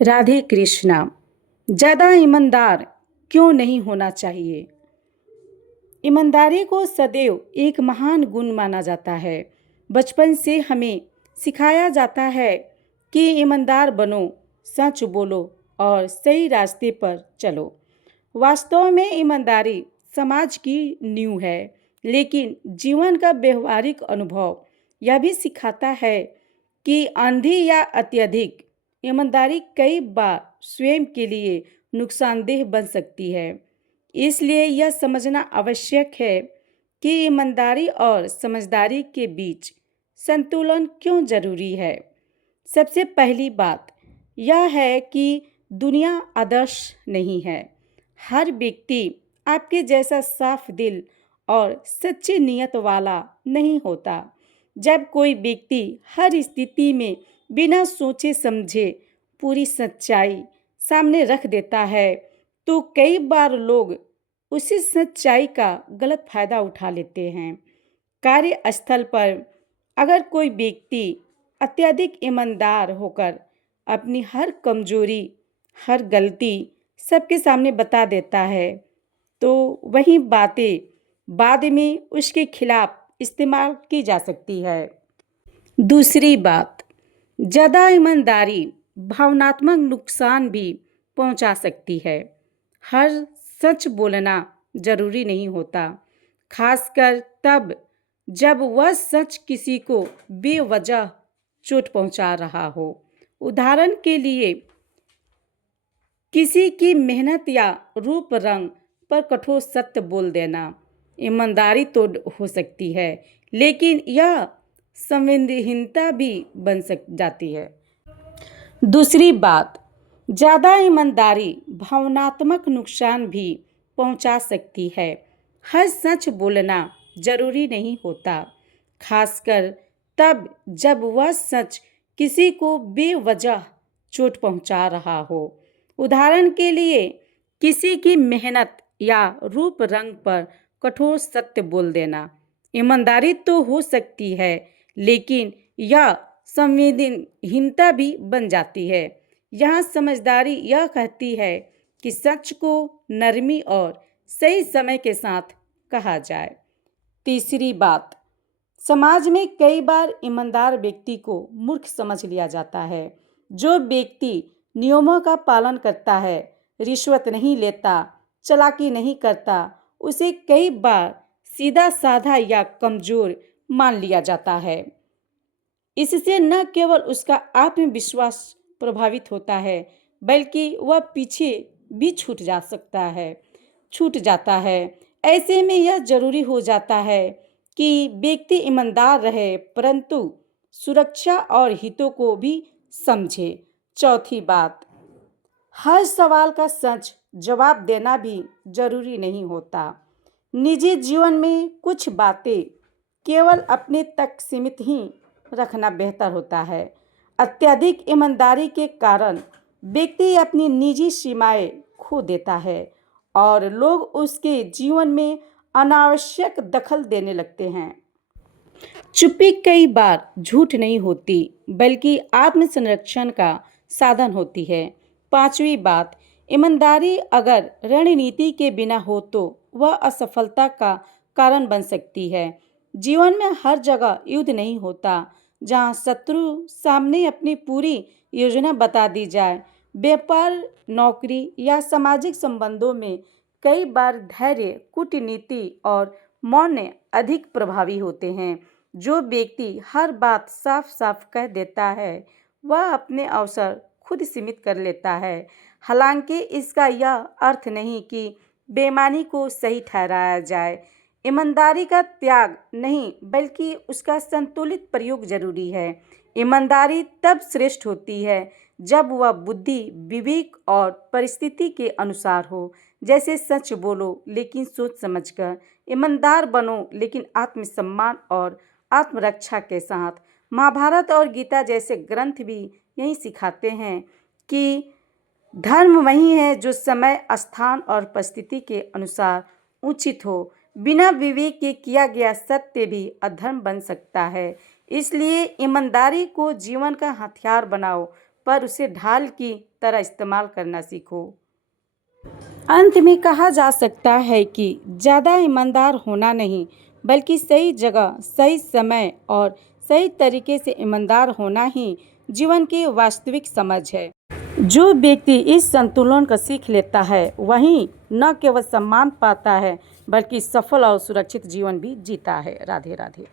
राधे कृष्णा। ज़्यादा ईमानदार क्यों नहीं होना चाहिए? ईमानदारी को सदैव एक महान गुण माना जाता है। बचपन से हमें सिखाया जाता है कि ईमानदार बनो, सच बोलो और सही रास्ते पर चलो। वास्तव में ईमानदारी समाज की नींव है, लेकिन जीवन का व्यवहारिक अनुभव यह भी सिखाता है कि आंधी या अत्यधिक ईमानदारी कई बार स्वयं के लिए नुकसानदेह बन सकती है। इसलिए यह समझना आवश्यक है कि ईमानदारी और समझदारी के बीच संतुलन क्यों जरूरी है। सबसे पहली बात यह है कि दुनिया आदर्श नहीं है। हर व्यक्ति आपके जैसा साफ दिल और सच्ची नीयत वाला नहीं होता। जब कोई व्यक्ति हर स्थिति में बिना सोचे समझे पूरी सच्चाई सामने रख देता है, तो कई बार लोग उसी सच्चाई का गलत फायदा उठा लेते हैं। कार्यस्थल पर अगर कोई व्यक्ति अत्यधिक ईमानदार होकर अपनी हर कमजोरी, हर गलती सबके सामने बता देता है, तो वही बातें बाद में उसके खिलाफ इस्तेमाल की जा सकती है। दूसरी बात, ज़्यादा ईमानदारी भावनात्मक नुकसान भी पहुंचा सकती है। हर सच बोलना जरूरी नहीं होता, खासकर तब जब वह सच किसी को बेवजह चोट पहुंचा रहा हो। उदाहरण के लिए, किसी की मेहनत या रूप रंग पर कठोर सत्य बोल देना ईमानदारी तो हो सकती है, लेकिन यह संवेदनहीनता भी बन जाती है। दूसरी बात, ज़्यादा ईमानदारी भावनात्मक नुकसान भी पहुंचा सकती है। हर सच बोलना जरूरी नहीं होता, खासकर तब जब वह सच किसी को बेवजह चोट पहुंचा रहा हो। उदाहरण के लिए, किसी की मेहनत या रूप रंग पर कठोर सत्य बोल देना ईमानदारी तो हो सकती है, लेकिन यह संवेदनहीनता भी बन जाती है। यहाँ समझदारी यह कहती है कि सच को नरमी और सही समय के साथ कहा जाए। तीसरी बात, समाज में कई बार ईमानदार व्यक्ति को मूर्ख समझ लिया जाता है। जो व्यक्ति नियमों का पालन करता है, रिश्वत नहीं लेता, चालाकी नहीं करता, उसे कई बार सीधा साधा या कमजोर मान लिया जाता है। इससे न केवल उसका आत्मविश्वास प्रभावित होता है, बल्कि वह पीछे भी छूट जाता है। ऐसे में यह जरूरी हो जाता है कि व्यक्ति ईमानदार रहे, परंतु सुरक्षा और हितों को भी समझे। चौथी बात, हर सवाल का सच जवाब देना भी जरूरी नहीं होता। निजी जीवन में कुछ बातें केवल अपने तक सीमित ही रखना बेहतर होता है। अत्यधिक ईमानदारी के कारण व्यक्ति अपनी निजी सीमाएं खो देता है और लोग उसके जीवन में अनावश्यक दखल देने लगते हैं। चुप्पी कई बार झूठ नहीं होती, बल्कि आत्मसंरक्षण का साधन होती है। पांचवी बात, ईमानदारी अगर रणनीति के बिना हो तो वह असफलता का कारण बन सकती है। जीवन में हर जगह युद्ध नहीं होता जहां शत्रु सामने अपनी पूरी योजना बता दी जाए। व्यापार, नौकरी या सामाजिक संबंधों में कई बार धैर्य, कूटनीति और मौन अधिक प्रभावी होते हैं। जो व्यक्ति हर बात साफ साफ कह देता है, वह अपने अवसर खुद सीमित कर लेता है। हालांकि इसका यह अर्थ नहीं कि बेईमानी को सही ठहराया जाए। ईमानदारी का त्याग नहीं, बल्कि उसका संतुलित प्रयोग जरूरी है। ईमानदारी तब श्रेष्ठ होती है जब वह बुद्धि, विवेक और परिस्थिति के अनुसार हो। जैसे सच बोलो लेकिन सोच समझकर, ईमानदार बनो लेकिन आत्मसम्मान और आत्मरक्षा के साथ। महाभारत और गीता जैसे ग्रंथ भी यही सिखाते हैं कि धर्म वही है जो समय, स्थान और परिस्थिति के अनुसार उचित हो। बिना विवेक के किया गया सत्य भी अधर्म बन सकता है। इसलिए ईमानदारी को जीवन का हथियार बनाओ, पर उसे ढाल की तरह इस्तेमाल करना सीखो। अंत में कहा जा सकता है कि ज़्यादा ईमानदार होना नहीं, बल्कि सही जगह, सही समय और सही तरीके से ईमानदार होना ही जीवन की वास्तविक समझ है। जो व्यक्ति इस संतुलन को सीख लेता है, वही न केवल सम्मान पाता है, बल्कि सफल और सुरक्षित जीवन भी जीता है। राधे राधे।